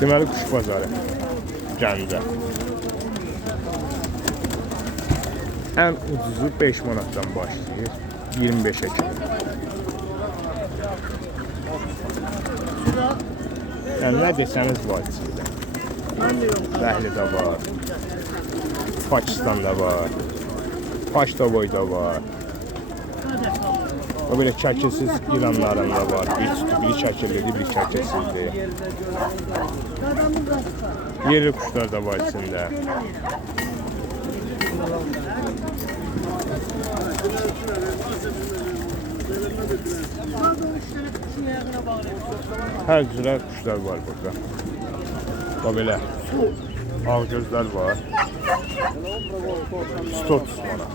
Deməli kuş bazarı Gəncə. Ən ucuzu 5 manatdan başlayır 25'e kimi. Yəni nə desəniz var içində. Rəhlidə var, Pakistanda var, Paştavoyda var. O böyle çəkilsiz İranlarında var. Biri çəkillidir, biri çəkilsizdir. Yerli kuşlar da var içində. Hər cürə kuşlar var burada. O belə ağ gözlər var. 130 manat.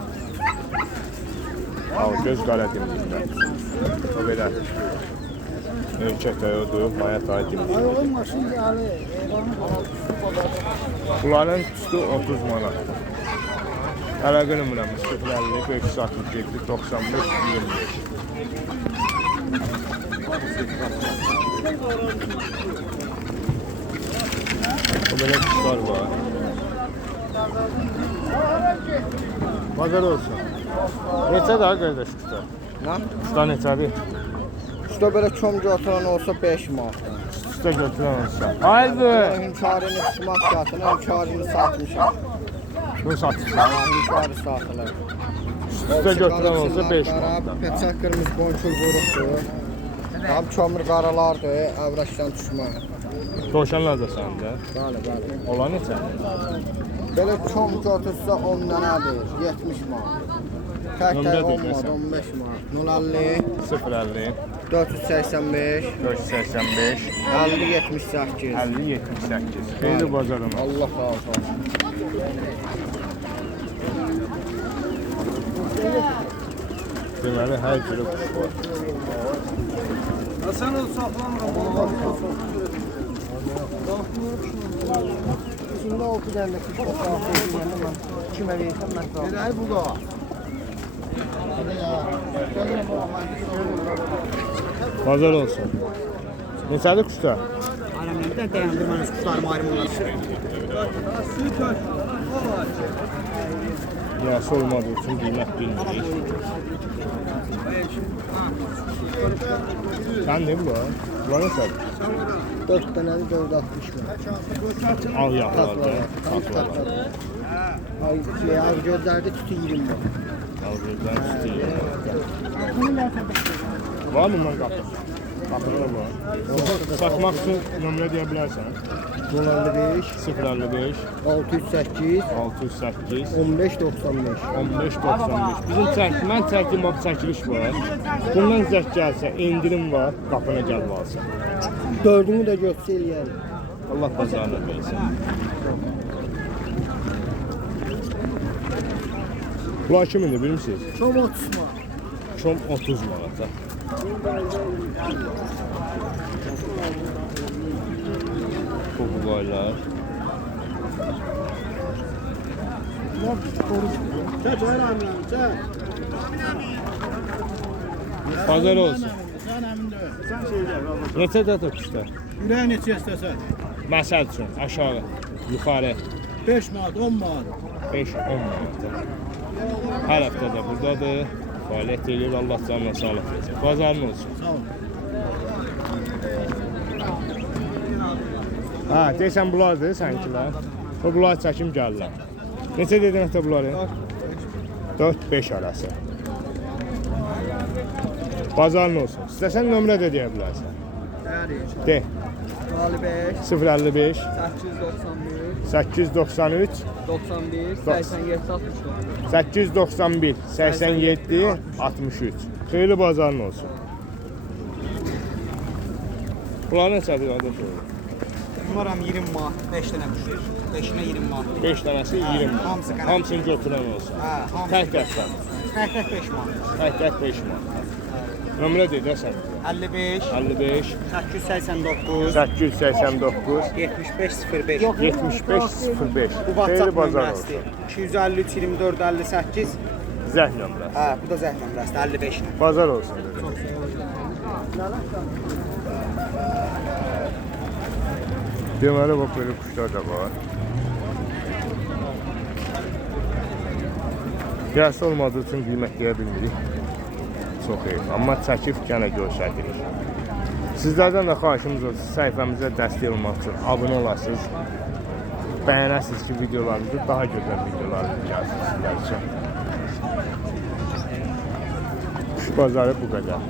Ağ göz qara dimdikdə. O belə erkək ayodur, maya tay dimdikdə. Bunların üstü 30 manat. Əlaqə nümunəmiz 050, 567, 95, 25. O belə kuşlar var. Bazar olsun. Neçə daha qardaş kuşlar? Nə? Kuşlar neçədir? Üstə belə çomca oturan olsa 5 manatdan. Üstə götürən olsa. Haydi! Hünkârını tutmaq şartına hünkârını satmışam. Bunu satırsan. Hünkârı satılır. Üstə götürən olsa 5 manatdan. Peçək qırmızı bonçul qoruqdur. Tam çomur qaralardır, əvrəşdən düşmə. Dovşanlar da səndə. Bəli, bəli. Olan neçə? Belə çomca otursa 10 dənədir, 70 manat. Tək-tək 10 manat, 15 manat. 050, 050, 485, 485, 50, 78. 50, 78. Xeyli bazarım. Allah razı olsun. Deməli, hər cürə kuş var. Sən ol saxlamıram. İçində 6 dənə kuş var. Kimə verirsən mən sağ. Ay bu da. Bazar olsun. Neçədir kuşlar? Aləmlərdə dəyəndirməniz kuşlarımı ayrımlar. Yası olmadığı üçün qiymət bilmirik. Sən ne bu? Bunlar neçədir? 4 dənəli 460 manat. Al yağlarda, tatlılar. Ay gözlərdə tütü 20 manat. Al gözdən istəyir. Var mı bundan qapı? Qapıda var. Satmaq üçün nömrə deyə bilərsən. 055, 055, 608, 608, 1595. 1595. Bizim mən çəkdiyim o çəkiliş var. Bundan zəng gəlsə, indirim var, qapına gəlib alsın. 4'ünü də götürsə eləyərik. Allah bazarına versin. Bunlar kimindir bilmişsiniz? Çom 30 manat. Çom 30 manata. Kokulaylar. Çək ayranla, çək. Pazar olsun. Sən əmində. Sən şeydə. Neçə dədə kuşlar? Ürəyə neçə istəsən? Məsəl üçün aşağı, yuxarı 5 manat, 10 manat. 5-10 manata. Hər həftə də buradadır. Fəaliyyət edir. Allah canına sağlıq versin. Bazarın olsun. Sağ ol. Ha, deyəsən bunlardır sənkilər. O bunlar çəkim gəlirlər. Neçə dedin hətta bunları? 4-5 arası. Bazarın olsun. İstəsən nömrə də deyə bilərsən. De. 55, 055 891, 893 91, 87, 64. 891 87 63. Xeyli bazarın olsun. Bunlar neçədir qardaşım? Numaram 20 manat, 5 dənə quşdur. 5-nə 20 manat. 5 dənəsi 20 manat. hamısı qərar. Hamısını götürən olsun. Hə, hamısı. Tək dəstə. Tək 5 manat. Tək 5 manat. Nömrə deyə sən. 55, 55 889, 889 7505. 7505. Bu WhatsApp Xeyli bazar nömrəsidir. olsun. 253 24 58. Zəng nömrəsi. Hə, bu da zəng nömrəsidir 55 ilə. Bazar olsun. Deməli bax böyle kuşlar da var. Gəlsə olmadığı üçün qiymət deyə bilmirik. Çox heyif. Amma çəkib gənə göstəririk. Sizlərdən də xahişimiz olsun, səhifəmizə dəstək olmaq üçün abunə olasınız. Bəyənəsiniz ki, videolarımızı daha gözəl videolarımız gəlsin sizlər üçün. Kuş bazarı bu qədər.